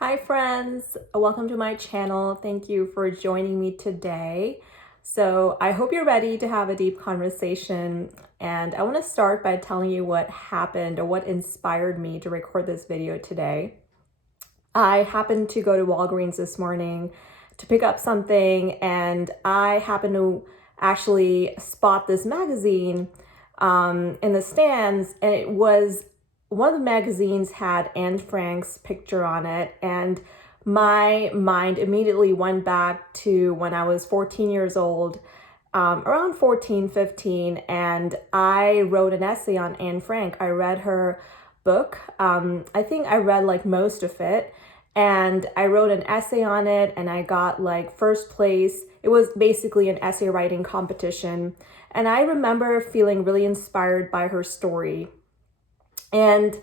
Hi friends, welcome to my channel. Thank you for joining me today. So I hope you're ready to have a deep conversation, and I want to start by telling you what happened or what inspired me to record this video today. I happened to go to Walgreens this morning to pick up something, and I happened to actually spot this magazine in the stands, and it was one of the magazines had Anne Frank's picture on it, and my mind immediately went back to when I was 14 years old, around 14, 15, and I wrote an essay on Anne Frank. I read her book. I think I read like most of it, and I wrote an essay on it, and I got like first place. It was basically an essay writing competition, and I remember feeling really inspired by her story. And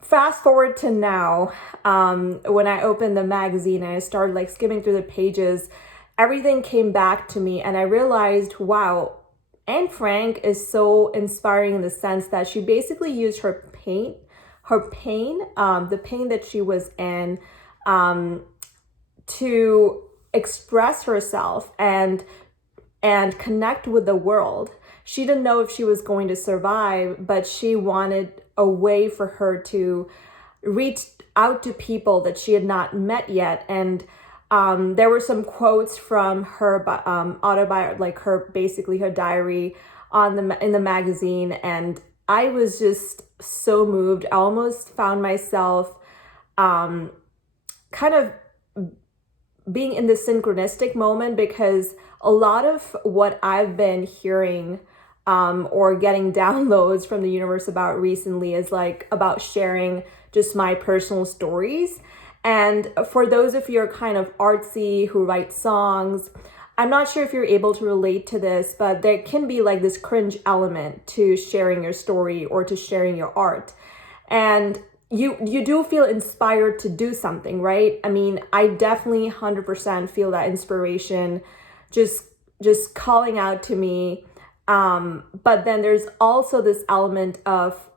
fast forward to now, when I opened the magazine and I started like skimming through the pages, everything came back to me, and I realized, wow, Anne Frank is so inspiring in the sense that she basically used her pain, the pain that she was in, to express herself and connect with the world. She didn't know if she was going to survive, but she wanted a way for her to reach out to people that she had not met yet. And there were some quotes from her autobiography, like her diary in the magazine, and I was just so moved. I almost found myself kind of being in this synchronistic moment, because a lot of what I've been hearing or getting downloads from the universe about recently is like about sharing just my personal stories. And for those of you who are kind of artsy, who write songs, I'm not sure if you're able to relate to this, but there can be like this cringe element to sharing your story or to sharing your art. And you do feel inspired to do something, right? I mean, I definitely 100% feel that inspiration just calling out to me. But then there's also this element of,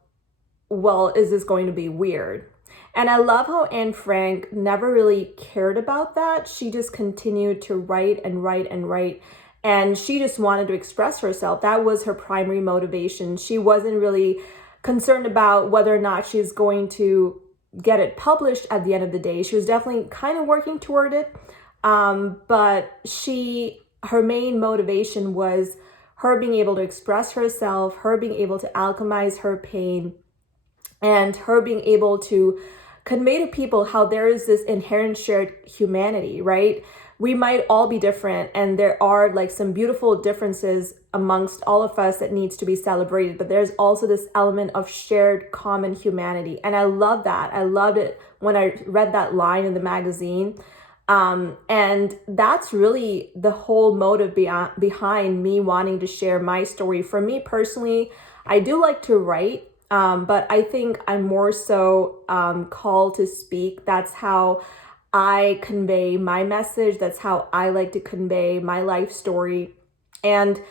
well, is this going to be weird? And I love how Anne Frank never really cared about that. She just continued to write and write and write. And she just wanted to express herself. That was her primary motivation. She wasn't really concerned about whether or not she's going to get it published at the end of the day. She was definitely kind of working toward it. But her main motivation was her being able to express herself, her being able to alchemize her pain, and her being able to convey to people how there is this inherent shared humanity, right? We might all be different, and there are like some beautiful differences amongst all of us that needs to be celebrated, but there's also this element of shared common humanity. And I love that. I loved it when I read that line in the magazine. And that's really the whole motive behind me wanting to share my story. For me personally, I do like to write, but I think I'm more so called to speak. That's how I convey my message. That's how I like to convey my life story. And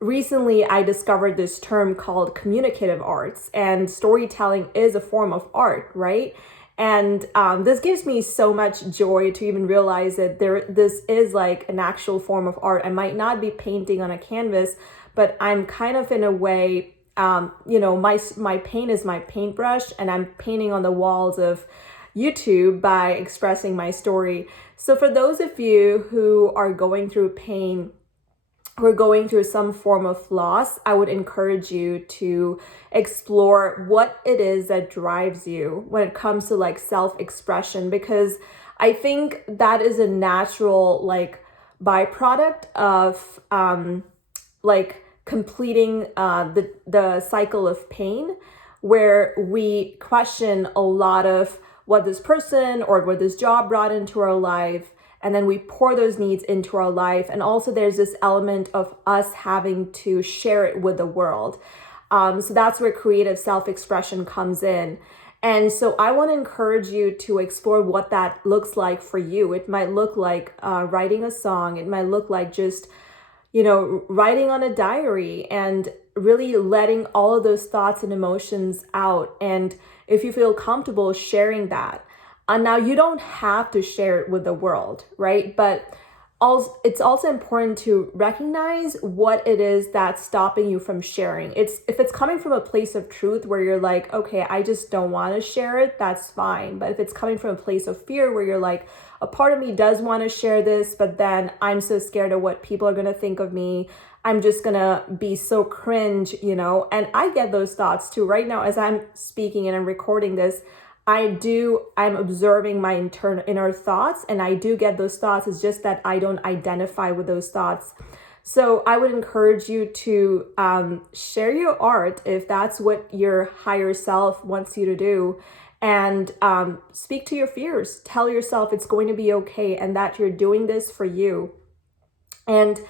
recently I discovered this term called communicative arts, and storytelling is a form of art, right? And this gives me so much joy to even realize that this is like an actual form of art. I might not be painting on a canvas, but I'm kind of in a way, my paint is my paintbrush, and I'm painting on the walls of YouTube by expressing my story. So for those of you who are going through pain, who are going through some form of loss, I would encourage you to explore what it is that drives you when it comes to like self-expression, because I think that is a natural like byproduct of like completing the cycle of pain, where we question a lot of what this person or what this job brought into our life, and then we pour those needs into our life. And also there's this element of us having to share it with the world. So that's where creative self-expression comes in. And so I want to encourage you to explore what that looks like for you. It might look like writing a song. It might look like just, writing on a diary and really letting all of those thoughts and emotions out. And if you feel comfortable sharing that, Now, you don't have to share it with the world, right? But also, it's also important to recognize what it is that's stopping you from sharing. If it's coming from a place of truth where you're like, okay, I just don't want to share it, that's fine. But if it's coming from a place of fear where you're like, a part of me does want to share this, but then I'm so scared of what people are going to think of me. I'm just going to be so cringe, and I get those thoughts too. Right now, as I'm speaking and I'm recording this, I'm observing my inner thoughts, and I do get those thoughts. It's just that I don't identify with those thoughts. So I would encourage you to share your art if that's what your higher self wants you to do, and speak to your fears. Tell yourself it's going to be okay and that you're doing this for you. And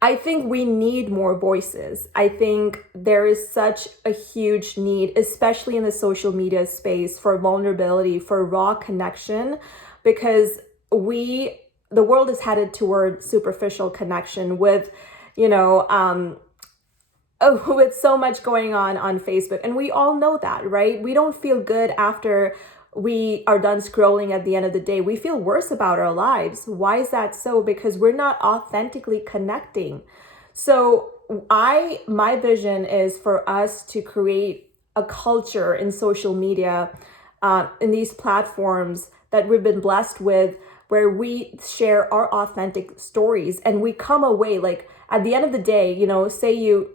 I think we need more voices. I think there is such a huge need, especially in the social media space, for vulnerability, for raw connection, because the world is headed toward superficial connection with, with so much going on Facebook. And we all know that, right? We don't feel good after we are done scrolling at the end of the day. We feel worse about our lives. Why is that so? Because we're not authentically connecting. So my vision is for us to create a culture in social media, in these platforms that we've been blessed with, where we share our authentic stories and we come away like at the end of the day, say you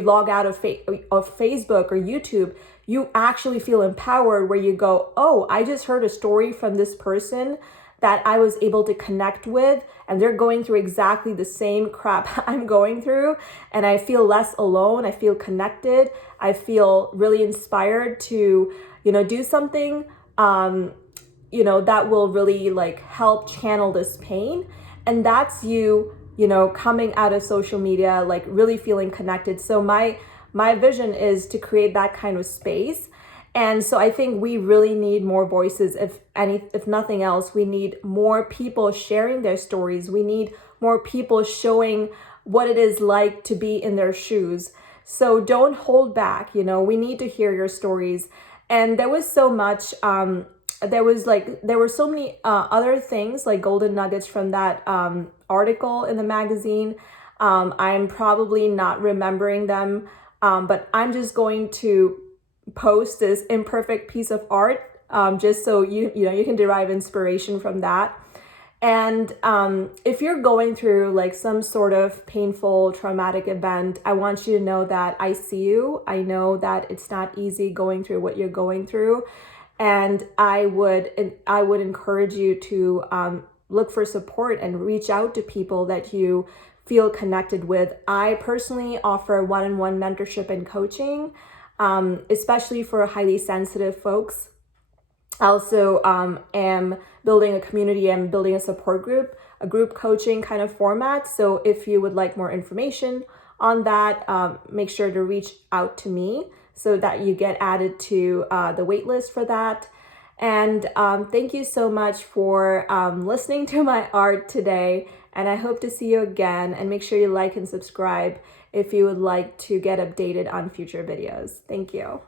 log out of Facebook or YouTube, you actually feel empowered where you go, oh, I just heard a story from this person that I was able to connect with, and they're going through exactly the same crap I'm going through, and I feel less alone. I feel connected. I feel really inspired to, do something, that will really like help channel this pain. And that's you coming out of social media, like really feeling connected. So my vision is to create that kind of space. And so I think we really need more voices. If nothing else, we need more people sharing their stories. We need more people showing what it is like to be in their shoes. So don't hold back. We need to hear your stories. And there was so much, there were so many other things like golden nuggets from that article in the magazine. I'm probably not remembering them, but I'm just going to post this imperfect piece of art, just so you can derive inspiration from that. And if you're going through like some sort of painful, traumatic event, I want you to know that I see you. I know that it's not easy going through what you're going through. And I would encourage you to look for support and reach out to people that you feel connected with. I personally offer one-on-one mentorship and coaching, especially for highly sensitive folks. I also am building a community. I'm building a support group, a group coaching kind of format. So if you would like more information on that, make sure to reach out to me so that you get added to the wait list for that. And thank you so much for listening to my art today. And I hope to see you again. And make sure you like and subscribe if you would like to get updated on future videos. Thank you.